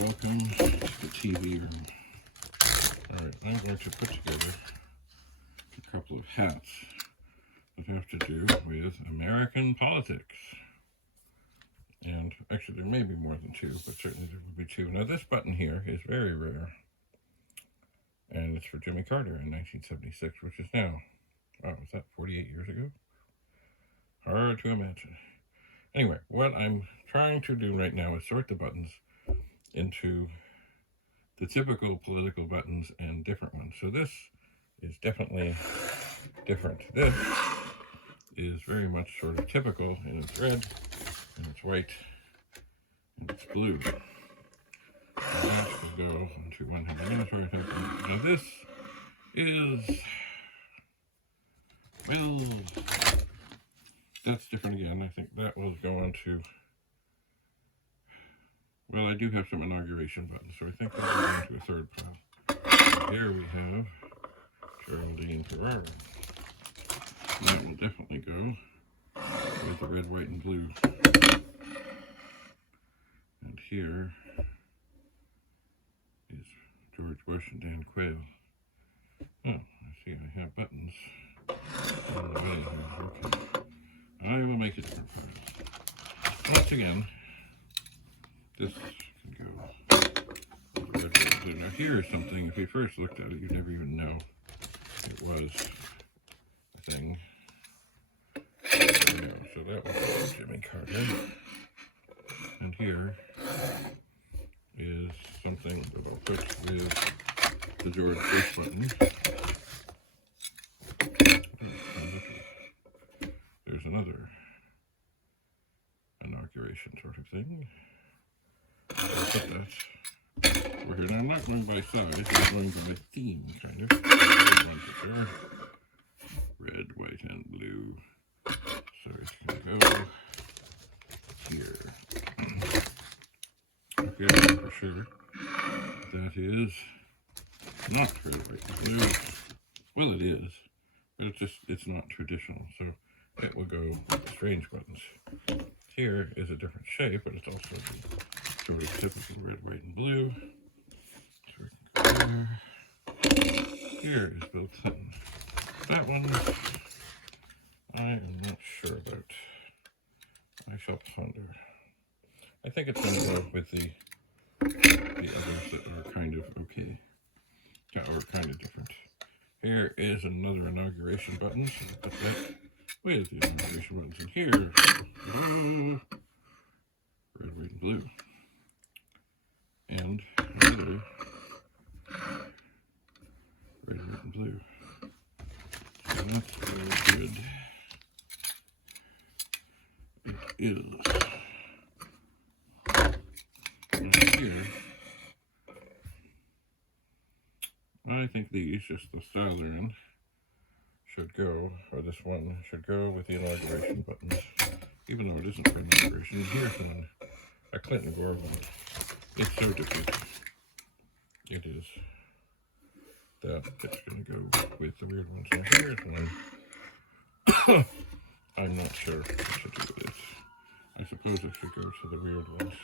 welcome to the TV room. Alright, I'm going to put together a couple of hats that have to do with American politics. And actually there may be more than two, but certainly there will be two. Now this button here is very rare. And it's for Jimmy Carter in 1976, which is now, wow, was that 48 years ago? Hard to imagine. Anyway, what I'm trying to do right now is sort the buttons into the typical political buttons and different ones. So this is definitely different. This is very much sort of typical, and it's red, and it's white, and it's blue. And that will go onto one mandatory type. Now this is, well, that's different again. I think that will go on to, well, I do have some inauguration buttons, so I think that will go into a third pile. So here we have Geraldine Ferraro. That will definitely go with the red, white, and blue. And here is George Bush and Dan Quayle. Oh, I see I have buttons on the way here. Okay. I will make a different pile. Once again, this can go with the red, white, and blue. Now here is something, if you first looked at it, you'd never even know it was a thing. There we go. So that was Jimmy Carter. And here is something that I'll put with the George Bush button. There's another inauguration sort of thing. I'll put that over here. Now I'm not going by size, I'm going by theme, kind of. Red, white, and blue. So it's going to go here. Okay, for sure. That is not red, white, and blue. Well, it is, but it's not traditional. So it will go with the strange buttons. Here is a different shape, but it's also the sort of typical red, white, and blue. So we can go there. Here is Bill Clinton. That one, I am not sure about. I shall ponder. I think it's going to go with the others that are kind of okay, or kind of different. Here is another inauguration button, so I'll put that with the inauguration buttons. And here, oh, red, white, and blue. And another red, white, and blue. So that's very good. It is. And here, I think these, just the style they're in, should go, or this one should go with the inauguration buttons, even though it isn't for inauguration. Here's one, a Clinton Gore one. It's so different. It is. That it's going to go with the weird ones. Now here's one. I'm not sure what to do with this. I suppose it should go to the weird ones.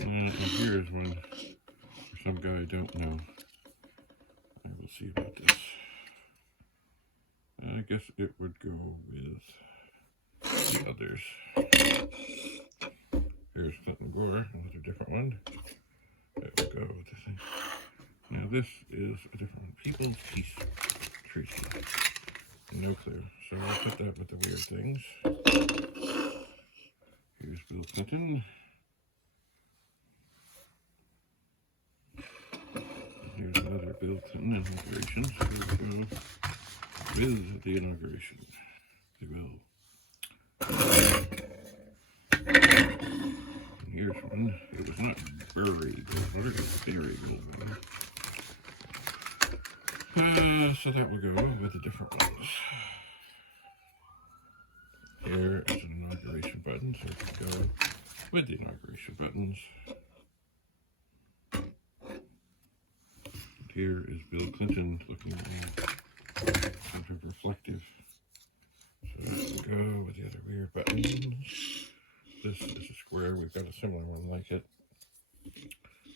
And here's one for some guy I don't know. I will see about this. I guess it would go with the others. Here's Clinton Gore, another different one. That will go with the thing. Now this is a different one. People's Peace Treaty. No clue. So we'll put that with the weird things. Here's Bill Clinton. Here's another Bill Clinton inauguration. So we'll go with the inauguration. They will. And here's one. It was not buried gold. It was buried gold. So that will go with the different ones. Here is an inauguration button, so it can go with the inauguration buttons. And here is Bill Clinton looking all sort of reflective. So that will go with the other weird buttons. This is a square. We've got a similar one like it.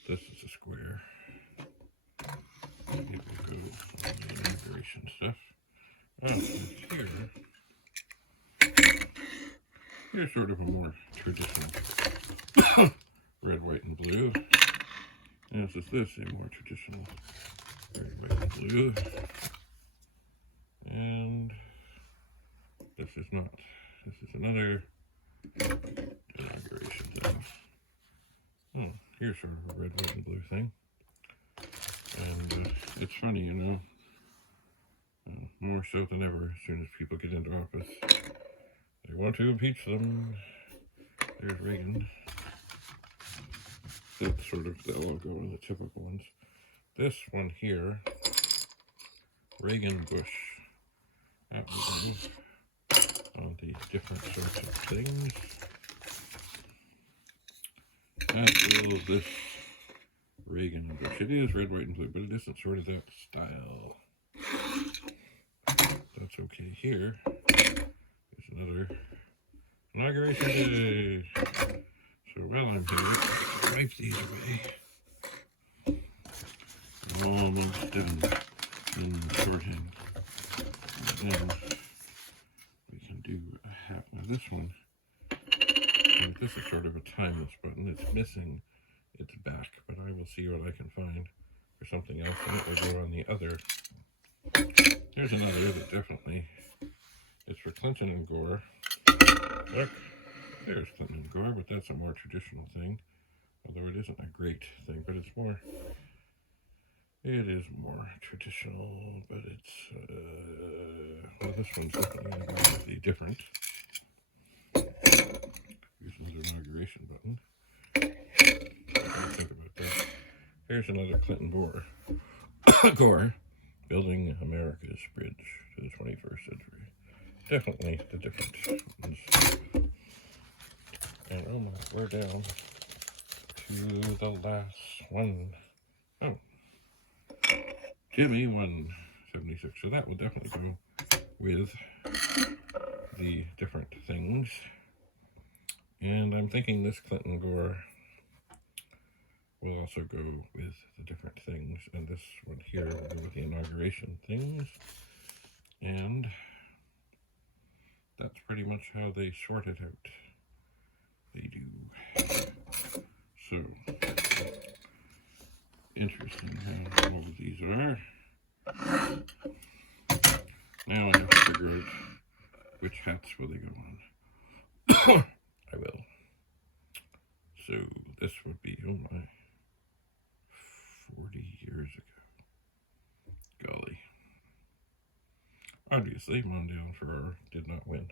This is a square. Here we go on the inauguration stuff. Here's sort of a more traditional red, white, and blue. As is this, a more traditional red, white, and blue. And this is not. This is another inauguration thing. Oh, here's sort of a red, white, and blue thing. And it's funny, you know, more so than ever, as soon as people get into office, they want to impeach them. There's Reagan. That's sort of the logo of the typical ones. This one here, Reagan Bush. That would be on the different sorts of things. As well as this Reagan Bush. It is red, white, and blue, but it isn't sort of that style. That's okay here. There's another inauguration day. So while I'm here, let's wipe these away. Almost done in sorting. And then we can do a hat. Now this one, this is sort of a timeless button. It's missing its back, but I will see what I can find for something else, and it will go on the other. Here's another that definitely is for Clinton and Gore. Look, there's Clinton and Gore, but that's a more traditional thing. Although it isn't a great thing, but it's more, it is more traditional, but it's, well, this one's definitely going to be different. Here's another inauguration button. What do you think about that? Here's another Clinton Gore. Gore, building America's bridge to the 21st century. Definitely the different ones. And oh my, we're down to the last one. Oh, Jimmy 176. So that will definitely go with the different things. And I'm thinking this Clinton Gore will also go with the different things. And this one here will go with the inauguration things. And that's pretty much how they sort it out. They do. So, interesting how all of these are. Now I have to figure out which hats will they go on. I will. So this would be, oh my, 40 years ago. Golly. Obviously, Mondale and Ferrara did not win.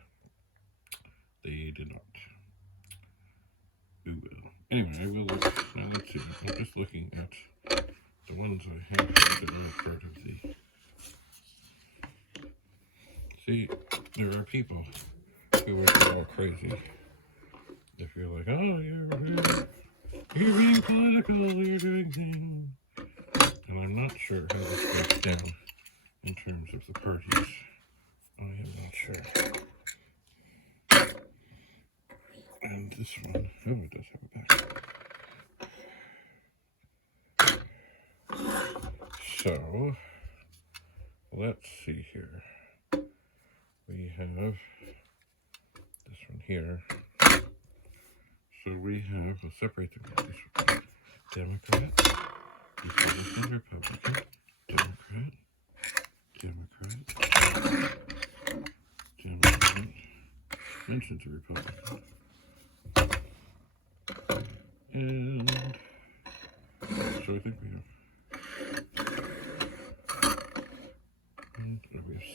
They did not. Who will? Anyway, I will look. Now let's see. I'm just looking at the ones I have that are part of the. See, there are people who are all crazy. If you're like, oh, you're being political, you're doing things. And I'm not sure how this breaks down in terms of the parties. I am not sure. And this one, oh, it does have a back. So, let's see here. We have this one here. So we have, we'll separate them. Democrat, Republican, Republican, Democrat, Democrat, Democrat, mentions a Republican. And so I think we have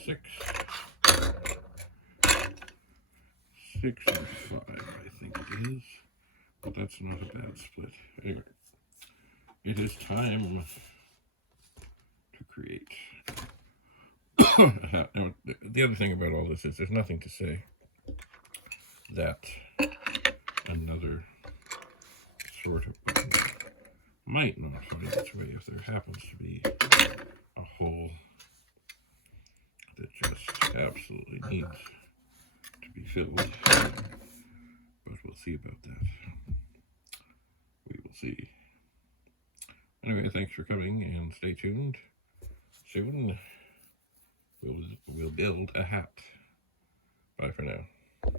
6. 6 and 5, I think it is. But that's not a bad split. Anyway, it is time to create. Now, the other thing about all this is there's nothing to say that another sort of button might not find its way if there happens to be a hole that just absolutely needs to be filled. But we'll see about that. We will see. Anyway, thanks for coming, and stay tuned. Soon we'll build a hat. Bye for now.